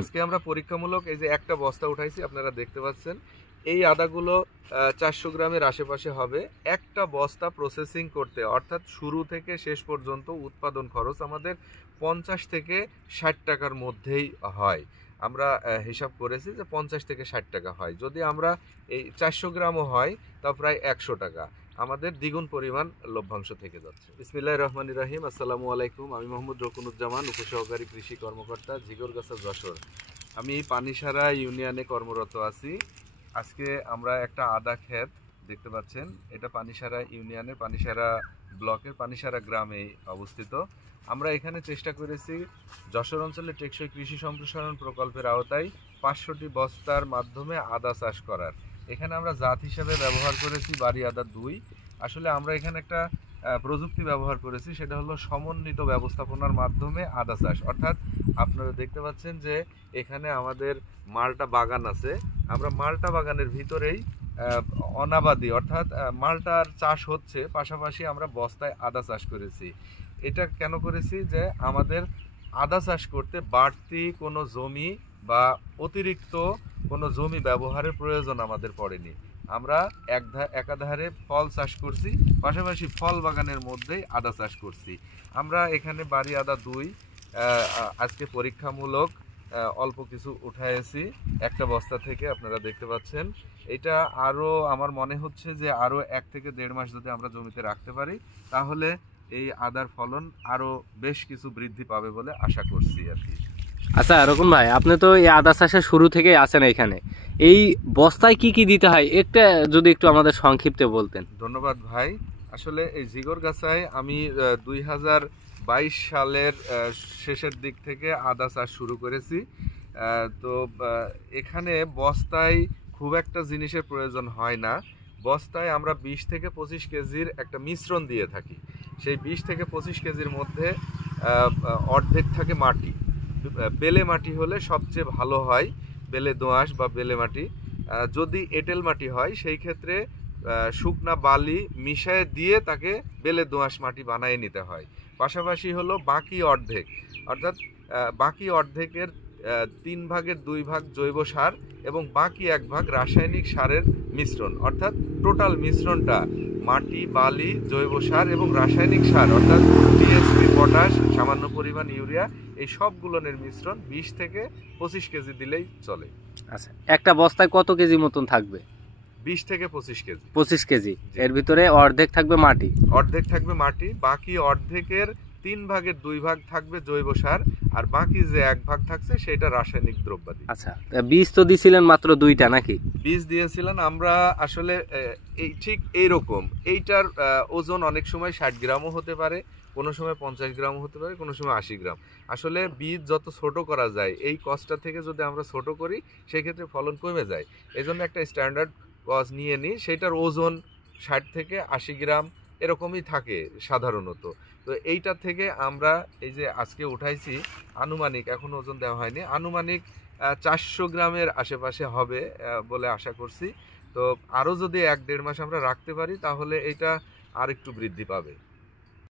আজকে আমরা পরীক্ষামূলক এই যে একটা বস্তা উঠাইছি, আপনারা দেখতে পাচ্ছেন। এই আদাগুলো 400 গ্রামের আশেপাশে হবে। একটা বস্তা প্রসেসিং করতে, অর্থাৎ শুরু থেকে শেষ পর্যন্ত উৎপাদন খরচ আমাদের 50 থেকে 60 টাকার মধ্যেই হয়। আমরা হিসাব করেছি যে 50 থেকে 60 টাকা হয়। যদি আমরা এই 400 গ্রামও হয় তা প্রায় 100 টাকা, আমাদের দ্বিগুণ পরিমাণ লভ্যাংশ থেকে যাচ্ছে। বিসমিল্লাহির রহমানির রহিম। আসসালামু আলাইকুম। আমি মোহাম্মদ রকুনুজ্জামান, উপসহকারী কৃষি কর্মকর্তা, ঝিগরগাছা, যশোর। আমি পানিসারা ইউনিয়নে কর্মরত আছি। আজকে আমরা একটা আদা ক্ষেত দেখতে পাচ্ছেন, এটা পানিসারা ইউনিয়নের পানিসারা ব্লকের পানিসারা গ্রামে অবস্থিত। আমরা এখানে চেষ্টা করেছি যশোর অঞ্চলে টেকসই কৃষি সম্প্রসারণ প্রকল্পের আওতায় 500টি বস্তার মাধ্যমে আদা চাষ করার। এখানে আমরা জাত হিসেবে ব্যবহার করেছি বাড়ি আদা 2। আসলে আমরা এখানে একটা প্রযুক্তি ব্যবহার করেছি, সেটা হলো সমন্বিত ব্যবস্থাপনার মাধ্যমে আদা চাষ। অর্থাৎ আপনারা দেখতে পাচ্ছেন যে এখানে আমাদের মালটা বাগান আছে। আমরা মালটা বাগানের ভিতরেই অনাবাদি অর্থাৎ মালটার চাষ হচ্ছে, পাশাপাশি আমরা বস্তায় আদা চাষ করেছি। এটা কেন করেছি যে আমাদের আদা চাষ করতে বাড়তি কোনো জমি বা অতিরিক্ত কোনো জমি ব্যবহারের প্রয়োজন আমাদের পড়েনি। আমরা একাধারে ফল চাষ করছি, পাশাপাশি ফল বাগানের মধ্যেই আদা চাষ করছি। আমরা এখানে বাড়ি আদা 2 আজকে পরীক্ষামূলক অল্প কিছু উঠাইছি একটা বস্তা থেকে, আপনারা দেখতে পাচ্ছেন। এটা আরও আমার মনে হচ্ছে যে আরও 1 থেকে 1.5 মাস যদি আমরা জমিতে রাখতে পারি, তাহলে এই আদার ফলন আরও বেশ কিছু বৃদ্ধি পাবে বলে আশা করছি আর কি। আচ্ছা রকুন ভাই, আপনি তো এই আদা চাষের শুরু থেকেই আছেন এখানে, এই বস্তায় কি কি দিতে হয় একটা যদি একটু আমাদের সংক্ষিপ্তে বলতেন। ধন্যবাদ ভাই। আসলে এই ঝিগরগাছায় আমি 2022 সালের শেষের দিক থেকে আদা চাষ শুরু করেছি। তো এখানে বস্তায় খুব একটা জিনিসের প্রয়োজন হয় না। বস্তায় আমরা 20 থেকে 25 কেজির একটা মিশ্রণ দিয়ে থাকি। সেই 20 থেকে 25 কেজির মধ্যে অর্ধেক থাকে মাটি। বেলে মাটি হলে সবচেয়ে ভালো হয়, বেলে দোআঁশ বা বেলে মাটি। যদি এঁটেল মাটি হয় সেই ক্ষেত্রে শুকনা বালি মিশিয়ে দিয়ে তাকে বেলে দোআঁশ মাটি বানিয়ে নিতে হয়। পাশাপাশি হলো বাকি অর্ধেক, অর্থাৎ বাকি অর্ধেকের 3 ভাগের 2 ভাগ জৈব সার এবং বাকি 1 ভাগ রাসায়নিক সারের মিশ্রণ। অর্থাৎ টোটাল মিশ্রণটা মাটি, বালি, জৈব সার এবং রাসায়নিক সার অর্থাৎ টিএসপি, পটাশ, সামান্য পরিমাণ ইউরিয়া, এই সবগুলোর মিশ্রণ 20 থেকে 25 কেজি দিলেই চলে। আচ্ছা, একটা বস্তায় কত কেজি মতন থাকবে? 20 থেকে 25 কেজি। 25 কেজি। এর ভিতরে অর্ধেক থাকবে মাটি, অর্ধেক থাকবে মাটি, বাকি অর্ধেকের 3 ভাগের 2 ভাগ থাকবে জৈব সার, আর বাকি যে 1 ভাগ থাকছে সেটা রাসায়নিক দ্রব্যাদি। আচ্ছা, বীজ তো দিছিলেন মাত্র 2টা নাকি? বীজ দিয়েছিলেন আমরা আসলে এই ঠিক এইরকম। এইটার ওজন অনেক সময় 60 গ্রামও হতে পারে, কোনো সময় 50 গ্রামও হতে পারে, কোনো সময় 80 গ্রাম। আসলে বীজ যত ছোট করা যায়, এই কসটা থেকে যদি আমরা ছোট করি সেক্ষেত্রে ফলন কমে যায়। এই জন্য একটা স্ট্যান্ডার্ড কস নিয়ে নিই, সেটার ওজন 60 থেকে 80 গ্রাম এরকমই থাকে সাধারণত। তো এইটা থেকে আমরা এই যে আজকে উঠাইছি, আনুমানিক এখন ওজন দেওয়া হয়নি, আনুমানিক 400 গ্রামের আশেপাশে হবে বলে আশা করছি। তো আরও যদি 1-1.5 মাস আমরা রাখতে পারি তাহলে এটা আর একটু বৃদ্ধি পাবে।